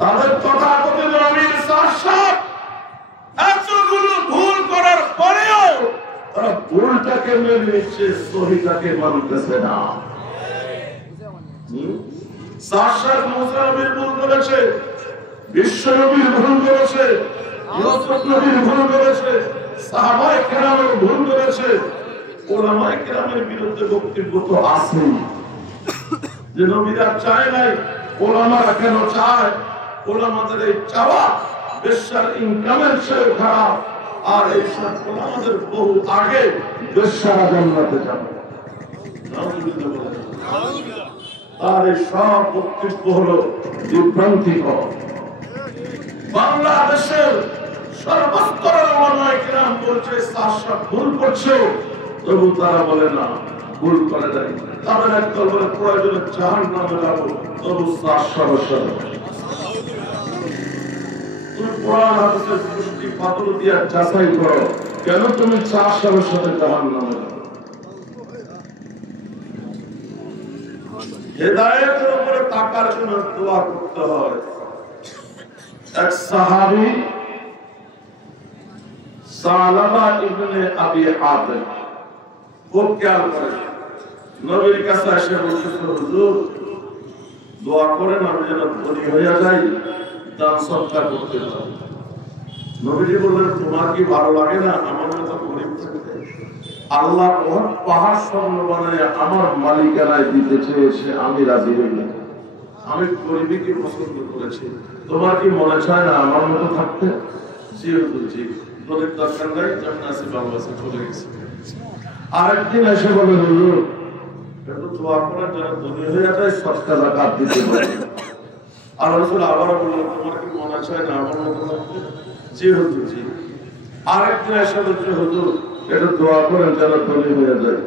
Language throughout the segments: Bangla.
তাদের তথাকথিত আমির সাহেব এতগুলো ভুল করার পরেও তারা ভুলটাকে মেনে নিচ্ছে, সহিটাকে মানতেছে না। সাহেব মুসা নবীর ভুল করেছে, বিশ্ব নবীর ভুল করেছে, ইউসুফ নবীর ভুল করেছে, সাহাবায়ে কেরামের ভুল করেছে, উলামায়ে কেরামের বিরুদ্ধে বক্তব্য তো আছেই। যে নবীরা চায় নাই, উলামারা কেন চায়? উলামাদের এই চাওয়া বেশ্যার ইনকামের চেয়ে খারাপ। আর এই সব উলামাদের বহু আগে বেশ্যারা জান্নাতে যাবে। আর এই সব বক্তব্য হলো বিভ্রান্তিকর। বাংলাদেশের সর্বস্তরের উলামায়ে কেরাম বলছে সাহেব ভুল করছে, তবু তারা বলে না ভুল করে নাই। তাদের একদল বলে প্রয়োজনে জাহান্নামে যাবো, তবু সাহেব তুমি কোরআন হাদিসের দৃষ্টি পাথর দিয়ে যাচাই করো, কেন তুমি সাহেবের সাথে জাহান্নামে যাবে? হেদায়েতের উপরে টাকার জন্য দোয়া করতে হয়। এক সাহাবী সালাবা ইবনে আবি হাতিম খুব খেয়াল করে নবীর কাছে এসে বলছে, হুজুর দোয়া করেন আমি যেন ধনী হয়ে যাই, দান সদকা করতে পারি। নবীজি বললেন, তোমার কি ভালো লাগে না আমার মতো গরিব থাকতে? আল্লাহ পাহাড় স্বর্ণ বানায় আমার মালিকানায় দিতে চেয়েছে, আমি রাজি হইলাম। আমি গরিবীকে পছন্দ করেছি, তোমার কি মনে চায় না আমার মতো থাকতে? জি হুজুর জি, গরিব দরকার নাই, যেমন আছে ভালো আছে, চলে গেছে। আরেকদিন এসে বলে, হুজুর একটু দোয়া করেন যেন ধনী হয়ে যায়, সদকা যাকাত দিতে পারি। আর রাসূল আবারও বললেন, তোমার কি মনে চায় না আমার মতো থাকতে? জি হুজুর জি। আরেকদিন এসে বলছে, হুজুর একটু দোয়া করেন যেন ধনী হয়ে যায়।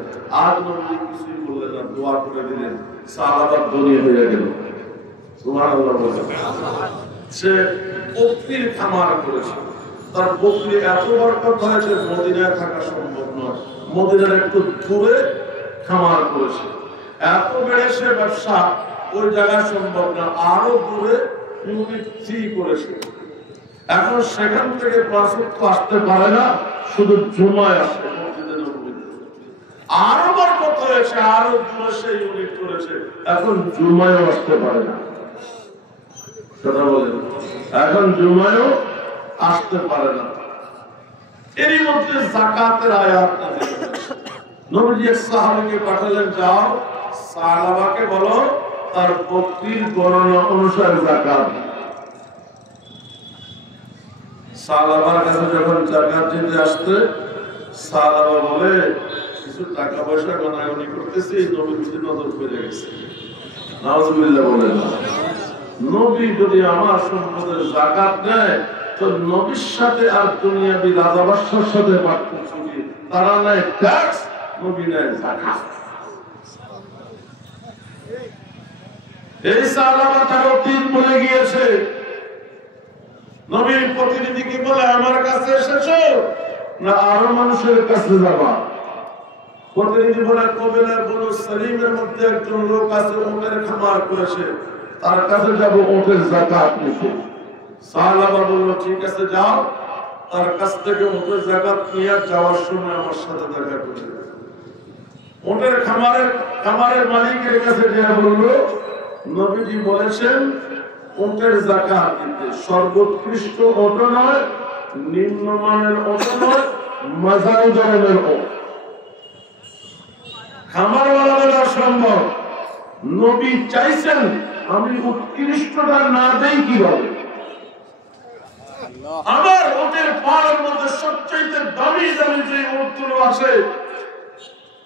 আজ নবী কিছুই বললেন না, দোয়া করে দিলেন, সাহাবা ধনী হয়ে গেল। সুবহানাল্লাহ বলেন। সে বকরির খামার করেছে, তার বকরি এত বরকত হয়েছে মদিনায় থাকা সম্ভব নয়, মদিনার একটু দূরে খামার করেছে। এত বেড়েছে ব্যবসা, ওই জায়গায় সম্ভব না, আরো দূরে ইউনিট 3 করেছে। এখন সেখান থেকে 5 ওয়াক্ত আসতে পারে না, শুধু জুমায় আসে মসজিদে নববীতে। আরো বরকত হয়েছে, আরো দূরে সে ইউনিট করেছে, এখন জুমায়ও আসতে পারে না। কথা বলেন, এখন জুমায়ও আসতে পারে না। এরই মধ্যে যাকাতের আয়াত নাযিল হয়েছে। নবীজি এক সাহাবীকে পাঠালেন, যাও সালাবাকে বলো তার বকরির গণনা অনুসারে যাকাত। সালাবার কাছে যখন যাকাত দিতে আসতে, সালাবা বলে, কিছু টাকা পয়সা গণাগণি করতেছি, নবীর প্রতি নজর পড়ে গেছে। নাউজুবিল্লাহ বলেন। নবী যদি আমার সম্পদের যাকাত নেয়, তো নবীর সাথে আর দুনিয়াবি রাজা বাদশার সাথে পার্থক্য কি? তারা নেয় ট্যাক্স, নবী নেয় যাকাত। এই সালাবা তার অতীত বলে গিয়েছে। নবীর প্রতিনিধিকে বলে, আমার কাছে এসেছো না আরো মানুষের কাছে যাবা? প্রতিনিধি বলে, কবিলার বনু সালিমের মধ্যে একজন লোক আছে, উটের খামার করেছে, তার কাছে যাব উটের যাকাত নিতে। সাহাবা বলল, ঠিক আছে যাও, তার কাছ থেকে উটের যাকাত নিয়ে যাওয়ার সময় আমার সাথে দেখা করবে। উটের খামারের মালিকের কাছে গিয়ে বলল, নবীজি বলেছেন উটের যাকাত দিতে, সর্বোৎকৃষ্ট উট নয়, নিম্নমানের উট নয়, মাঝারি ধরনের উট। খামারওয়ালা বলা সম্ভব, নবী চাইছেন আমি উৎকৃষ্টতা না দেই কিভাবে? আমার উটের পাড়ের মধ্যে সবচেয়ে দামি দামি যে উটগুলো আছে,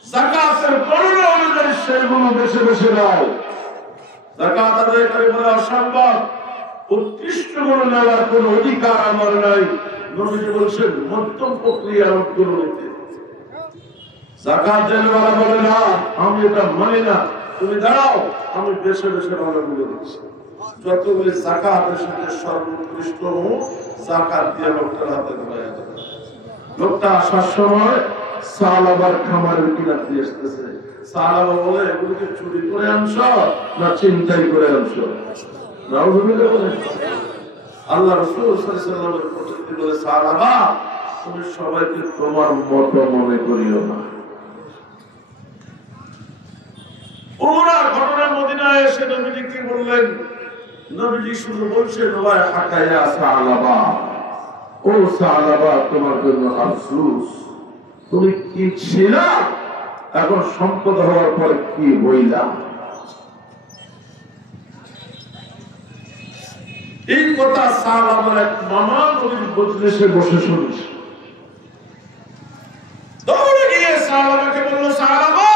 যাকাতের গণনা অনুযায়ী সেগুলো বেছে বেছে দাও। যাকাত আদায় করে বলা অসম্ভব, উৎকৃষ্ট গুলো নেওয়ার কোন অধিকার আমার নাই। নবীজি বলছেন মধ্যম প্রক্রিয়ার উটগুলো নিতে। যাকাত দেওয়ালা বলে, না আমি এটা মানি না, তুমি দাঁড়াও, আমি বেছে বেছে ভালোগুলো দিচ্ছি। যতগুলি যাকাতের সাথে সর্বোৎকৃষ্ট যাকাত দিয়ে লোকটার হাতে ধরাইয়া দেবে। লোকটা আসার সময় সালাবার খামারের কিনা দিয়ে আসতেছে। সালাবা বলে, এগুলোকে চুরি করে আনছো না চিন্তাই করে আনছো? নাউযুবিল্লাহ বলেন। আল্লাহ রাসূল সাল্লাল্লাহু আলাইহি ওয়াসাল্লামের প্রতিটি বলে সাহাবা তুমি সবাইকে তোমার মত মনে করিও না। পুরা ঘটনা মদিনায় এসে নবীজি কি বললেন? নবীজি শুধু বলছেন ওয়া হাকায়া সালাবা, ও সালাবা তোমার জন্য আফসোস, তুমি কি ছিলা এখন সম্পদ হওয়ার পরে কি হইলা। এই কথা সালাবার এক মামা নবীর মজলিসে বসে শুনছে। দৌড়ে গিয়ে সালাবাকে বলল, সালাবা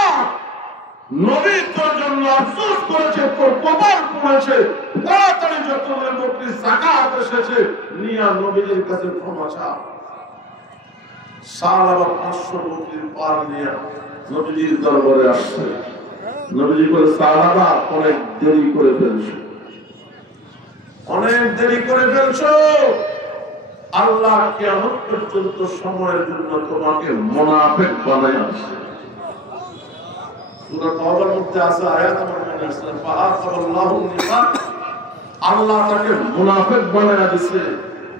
নবী তোর জন্য আফসোস করেছে, তোর কপাল পুড়েছে, তাড়াতাড়ি যতগুলো বকরির যাকাত এসেছে নিয়ে নবীর কাছে ক্ষমা চা। সালাবা 500 বকরির পাল নিয়ে নবীর দরবারে আসছে। নবীজি বলে, সালাবা অনেক দেরি করে ফেলছো, অনেক দেরি করে ফেলছো। আল্লাহ কিয়ামত পর্যন্ত সময়ের জন্য তোমাকে মুনাফিক বানায় আছে। সূরা তাওবার মধ্যে আছে আয়াত আমার মনে আছে, ফাআখাল্লাহু নিফাক, আল্লাহ তাকে মুনাফিক বানায় দিয়েছে।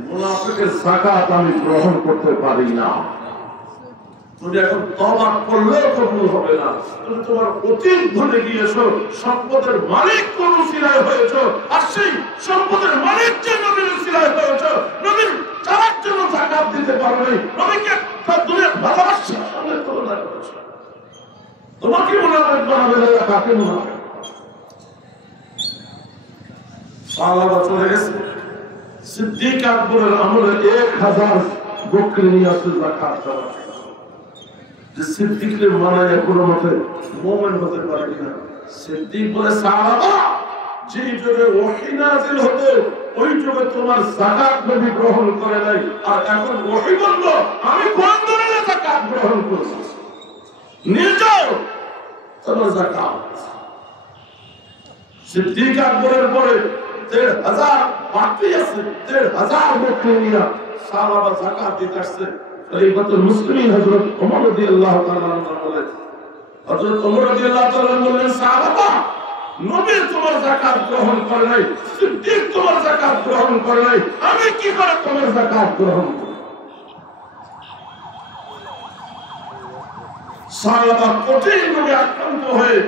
মুনাফিকের যাকাত আমি গ্রহণ করতে পারি না। তুমি এখন তওবা করলেও কবুল হবে না। তুমি তোমার অতীত ভুলে গিয়েছো, সম্পদের মালিক কোন উসিলায় হয়েছো, আর সেই সম্পদের মালিক যে নবীর উসিলায় হয়েছো, নবীর চারার জন্য যাকাত দিতে পারো নাই, নবীকে দুনিয়ার ভালোবাসার সঙ্গে তুলনা করেছো। তোমাকে মুনাফিক বানাবে না, কাকে মুনাফিক? সাহাবা চলে গেছে। সিদ্দিক আকবরের আমলে 1000 বকরি নিয়ে আসছে যাকাত দেওয়া। সিদ্দিকের মানায় কোনো মতে মুমিন হতে পারে কিনা? সিদ্দিক বলে, সাহাবা যে যুগে ওহী নাযিল হতো ওই যুগে তোমার যাকাত নবী গ্রহণ করে নাই, আর এখন ওহী বন্ধ, আমি কোন ধরনের যাকাত গ্রহণ করছি? নিয়ে যাও তোমার যাকাত। সিদ্দিক আকবরের পরে 1000 বাকি আছে, 1000 বকরি নিয়ে সাহাবা যাকাত দিতে আসছে। খলিফাতুল মুসলিমিন হযরত ওমর রাদিয়াল্লাহু তাআলা আনহু বলেন, হযরত ওমর রাদিয়াল্লাহু তাআলা বললেন, সাহাবা নবী তোমার যাকাত গ্রহণ করে নাই, সিদ্দিক তোমার যাকাত গ্রহণ করে নাই, আমি কি করে তোমার যাকাত গ্রহণ করব? সাহাবা কঠিন রোগে আক্রান্ত হয়ে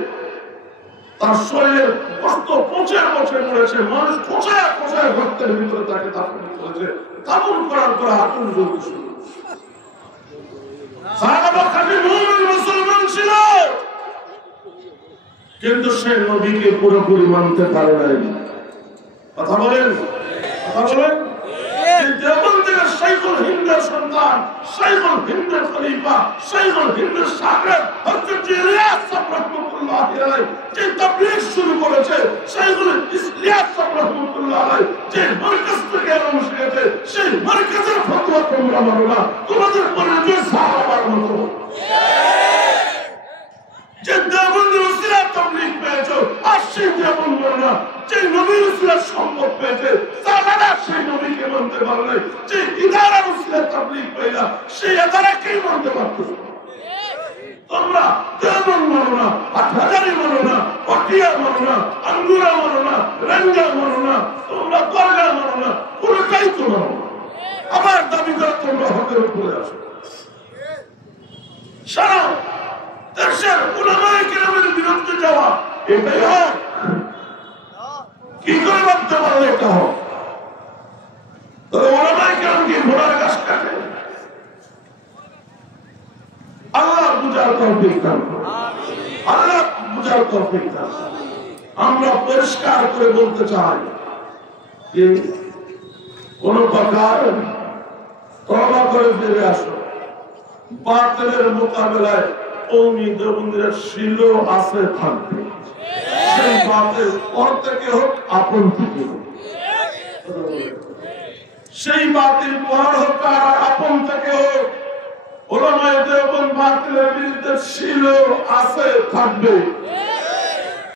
তার শরীরের বস্ত্র পচে পচে মরেছে, মানুষ খোঁচায় খোঁচায় গর্তের ভিতরে তাকে দাফন করেছে। দাফন করার পর আগুন জ্বলতে শুরু করেছে। সাহাবা খাঁটি মুমিন মুসলমান ছিল, কিন্তু সে নবীকে পুরোপুরি মানতে পারে নাই। কথা বলেন, কথা বলেন। দেওবন্দের শাইখুল হিন্দের সন্তান, শাইখুল হিন্দের খলিফা, শাইখুল হিন্দের শাগির্দ হযরত ইলিয়াস সাহেব রাহমাতুল্লাহ আলাইহি যে তাবলীগ শুরু করেছে, শাইখুল ইলিয়াস সাহেব রাহমাতুল্লাহ আলাইহি যে মার্কাজ থেকে আরম্ভ শিখেছে, সেই মার্কাজের ফতোয়া তোমরা মানো না, তোমাদের পরিচয় সাহাবার মতো। যে দেওবন্দের উসিলা তাবলীগ পেয়েছো, আর সেই দেওবন্দ মানো না, যে নবীর উসিলার সম্পদ পেয়েছে সাহাবারা সেই নবীকে মানতে পারে নাই, যে ইদারার উসিলার তাবলীগ পেয়েছে সেই ইদারাকেই মানতে পারতেছে। তোমরা দেওবন্দ মানো না, হাটহাজারি মানো না, পটিয়া মানো না, আঙ্গুরা মানো না, রেঙ্গা মানো না, তোমরা দরগা মানো না, কোনটাই তো মানো না। আবার দাবি করে তোমরা হকের উপরে আসো। সারা দেশের উলামায়ে কেরামের বিরুদ্ধে যাওয়া এটাই হক। কি করে ভাবতে পারলে এটা হোক? তবে ওলামায়ে কেরাম কি ঘোড়ার ঘাস কাটে? আল্লাহ বুঝার তৌফিক দান করুন, আল্লাহ বুঝার তৌফিক দান করুন। আমরা পরিষ্কার করে বলতে চাই যে কোন প্রকার তওবা করে ফিরে আসো। বাতিলের মোকাবেলায় কওমি দেওবন্দিরা ছিল, আছে, থাকবে। সেই বাতিল পর থেকে হোক, আপন থেকে হোক, সেই বাতিল পর হোক আর আপন থেকে হোক, ওলামায়ে দেওবন্দ বাতিলের বিরুদ্ধে ছিল, আছে, থাকবে।